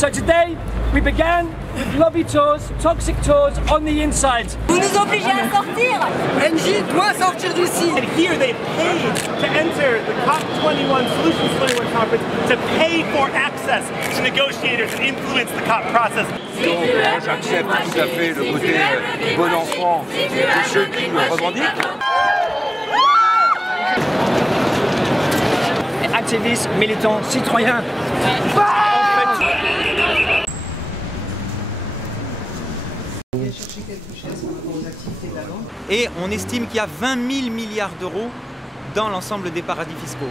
So today we began with lobby tours, toxic tours on the inside. Vous nous obligez à sortir. Engie doit sortir d'ici. And here they paid to enter the COP21 Solutions 21 conference to pay for access to negotiators and influence the COP process. Donc j'accepte tout à fait le côté bon enfant de ceux qui le revendiquent. Activistes, militants, citoyens. Et on estime qu'il y a 20 000 milliards d'euros dans l'ensemble des paradis fiscaux.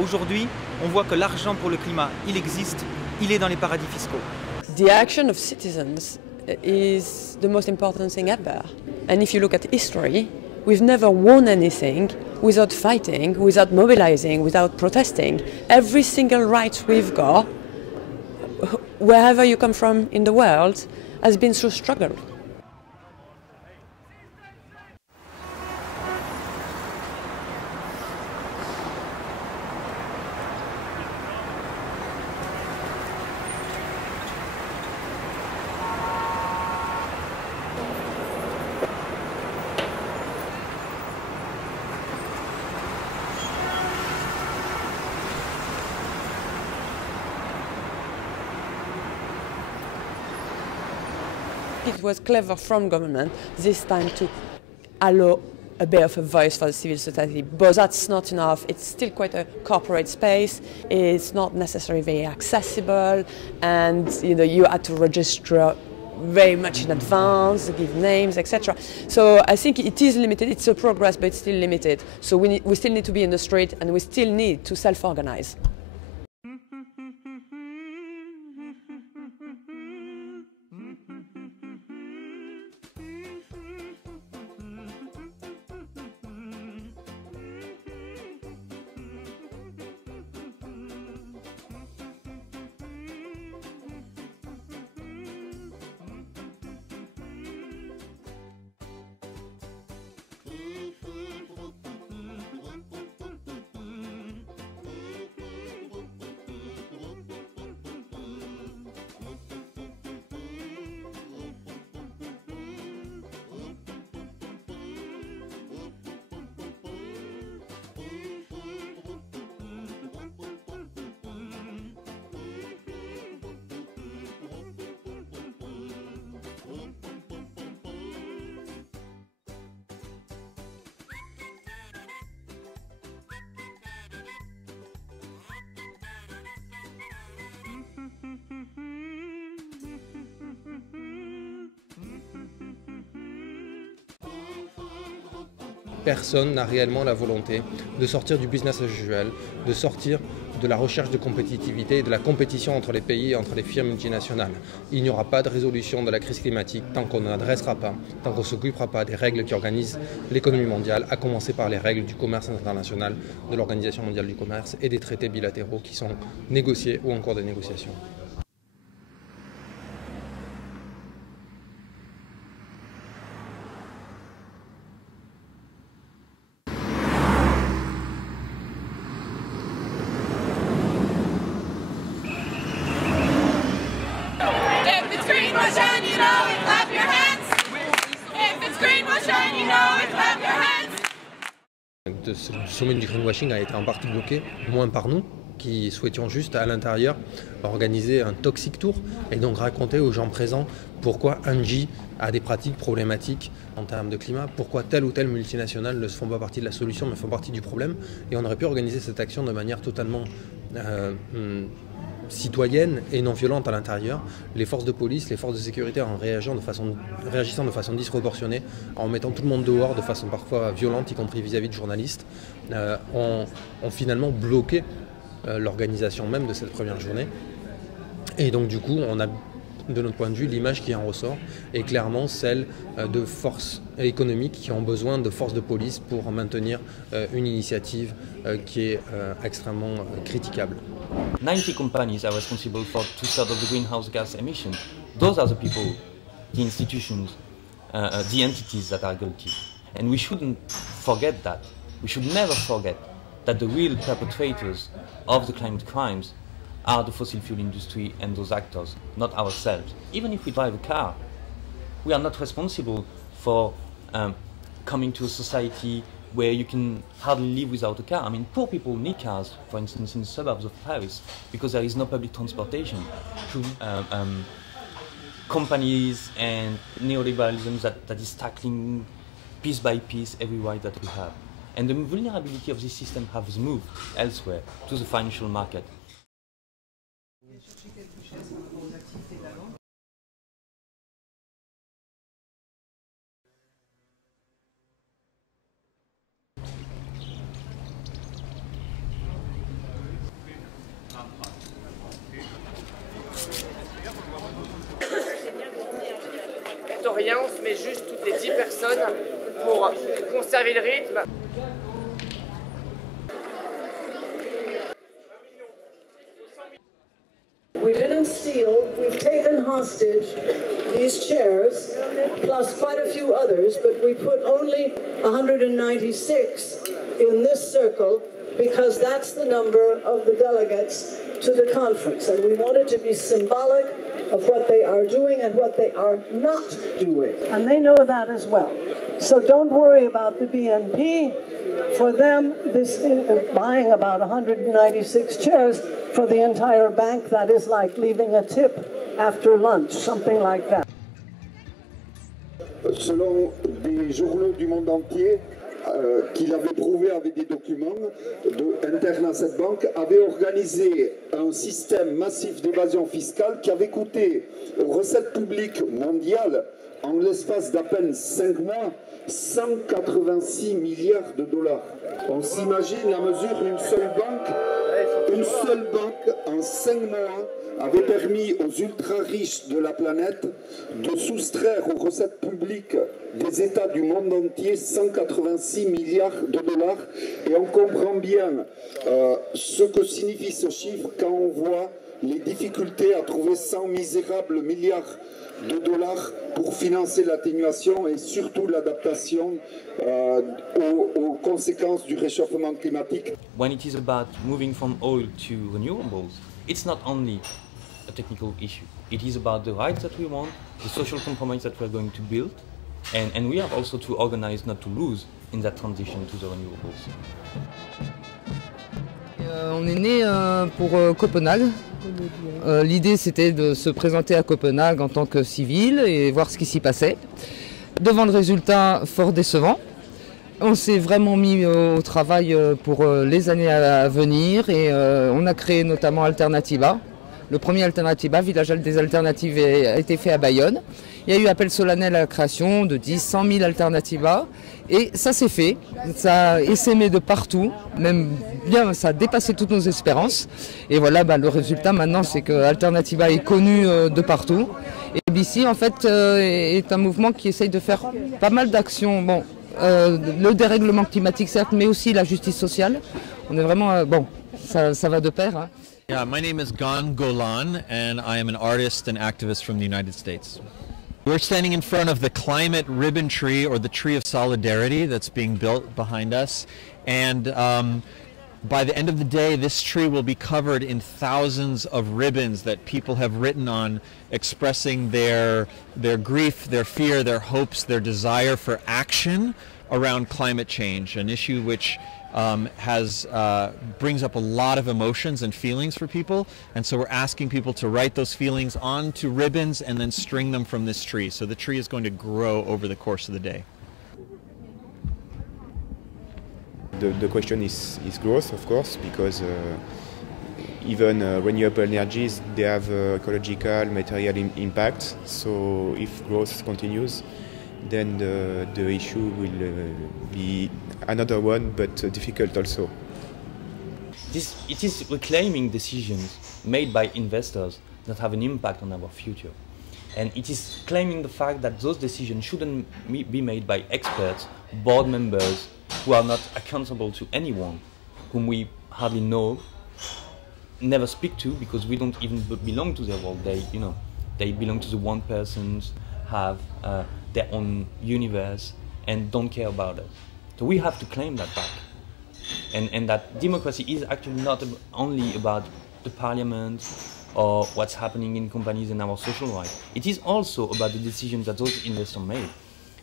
Aujourd'hui, on voit que l'argent pour le climat, il existe, il est dans les paradis fiscaux. The action of citizens is the most important thing ever. And if you look at history, we've never won anything without fighting, without mobilizing, without protesting. Every single right we've got, wherever you come from in the world, has been through struggle. It was clever from government this time to allow a bit of a voice for the civil society, but that's not enough. It's still quite a corporate space. It's not necessarily very accessible, and you had to register very much in advance, give names, etc. So I think it is limited. It's a progress, but it's still limited. So we still need to be in the street, and we still need to self-organize. Personne n'a réellement la volonté de sortir du business as usual, de sortir de la recherche de compétitivité et de la compétition entre les pays et entre les firmes multinationales. Il n'y aura pas de résolution de la crise climatique tant qu'on n'adressera pas, tant qu'on ne s'occupera pas des règles qui organisent l'économie mondiale, à commencer par les règles du commerce international, de l'Organisation mondiale du commerce et des traités bilatéraux qui sont négociés ou en cours de négociation. Le sommet du greenwashing a été en partie bloqué, moins par nous, qui souhaitions juste à l'intérieur organiser un toxic tour et donc raconter aux gens présents pourquoi Engie a des pratiques problématiques en termes de climat, pourquoi telle ou telle multinationale ne font pas partie de la solution mais font partie du problème. Et on aurait pu organiser cette action de manière totalement citoyenne et non violente à l'intérieur. Les forces de police, les forces de sécurité en réagissant de façon disproportionnée, en mettant tout le monde dehors de façon parfois violente, y compris vis-à-vis de journalistes, ont finalement bloqué l'organisation même de cette première journée. Et donc du coup, on a, de notre point de vue, l'image qui en ressort est clairement celle de forces économiques qui ont besoin de forces de police pour maintenir une initiative qui est extrêmement critiquable. 90 companies are responsible for 2/3 of the greenhouse gas emissions. Those are the people, the institutions, the entities that are guilty. And we shouldn't forget that. We should never forget that the real perpetrators of the climate crimes are the fossil fuel industry and those actors, not ourselves. Even if we drive a car, we are not responsible for coming to a society where you can hardly live without a car. I mean, poor people need cars, for instance, in the suburbs of Paris, because there is no public transportation. Companies and neoliberalism that is tackling piece by piece every right that we have. And the vulnerability of this system has moved elsewhere, to the financial market. Rien, on se met juste toutes les 10 personnes pour conserver le rythme. We didn't steal, we've taken hostage these chairs, plus quite a few others, but we put only 196 in this circle because that's the number of the delegates to the conference. And we wanted to be symbolic of what they are doing and what they are not doing. And they know that as well. So don't worry about the BNP. For them, this is buying about 196 chairs for the entire bank. That is like leaving a tip after lunch, something like that. Selon des journaux du monde entier, qu'il avait prouvé avec des documents internes à cette banque, avait organisé un système massif d'évasion fiscale qui avait coûté aux recettes publiques mondiales, en l'espace d'à peine 5 mois, 186 milliards de dollars. On s'imagine la mesure, une seule banque en 5 mois avait permis aux ultra-riches de la planète de soustraire aux recettes publiques des États du monde entier 186 milliards de dollars. Et on comprend bien ce que signifie ce chiffre quand on voit les difficultés à trouver 100 misérables milliards de dollars pour financer l'atténuation et surtout l'adaptation aux conséquences du réchauffement climatique. When it is about moving from oil to renewables, it's not only a technical issue. It is about the rights that we want, the social compromise that we're going to build, and we have also to organize not to lose in that transition to the renewables. On est né pour Copenhague. L'idée c'était de se présenter à Copenhague en tant que civil et voir ce qui s'y passait. Devant le résultat fort décevant, on s'est vraiment mis au travail pour les années à venir et on a créé notamment Alternativa. Le premier Alternativa, Village des Alternatives, a été fait à Bayonne. Il y a eu appel solennel à la création de 10, 100 000 Alternativa. Et ça s'est fait, ça a essaimé de partout, même bien, ça a dépassé toutes nos espérances. Et voilà, le résultat maintenant, c'est que Alternativa est connu de partout. Et BC, en fait, est un mouvement qui essaye de faire pas mal d'actions. Bon, le dérèglement climatique, certes, mais aussi la justice sociale. On est vraiment, bon, ça va de pair. Hein. Yeah, my name is Gan Golan, and I am an artist and activist from the United States. We're standing in front of the climate ribbon tree, or the tree of solidarity, that's being built behind us. And by the end of the day, this tree will be covered in thousands of ribbons that people have written on, expressing their grief, their fear, their hopes, their desire for action around climate change, an issue which brings up a lot of emotions and feelings for people, and so we're asking people to write those feelings onto ribbons and then string them from this tree. So the tree is going to grow over the course of the day. The question is growth, of course, because even renewable energies, they have ecological, material impact. So if growth continues, then the issue will be another one, but difficult also. It is reclaiming decisions made by investors that have an impact on our future. And it is claiming the fact that those decisions shouldn't be made by experts, board members, who are not accountable to anyone, whom we hardly know, never speak to, because we don't even belong to their world. They belong to the one persons, have their own universe, and don't care about it. So we have to claim that back. And that democracy is actually not only about the parliament or what's happening in companies and our social life. It is also about the decisions that those investors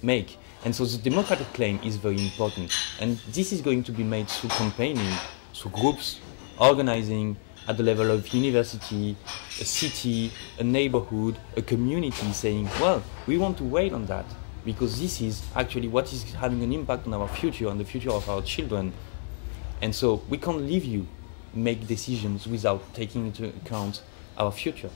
make. And so the democratic claim is very important. And this is going to be made through campaigning, through groups, organizing at the level of university, a city, a neighborhood, a community, saying, well, we want to wait on that because this is actually what is having an impact on our future and the future of our children. And so we can't leave you make decisions without taking into account our future.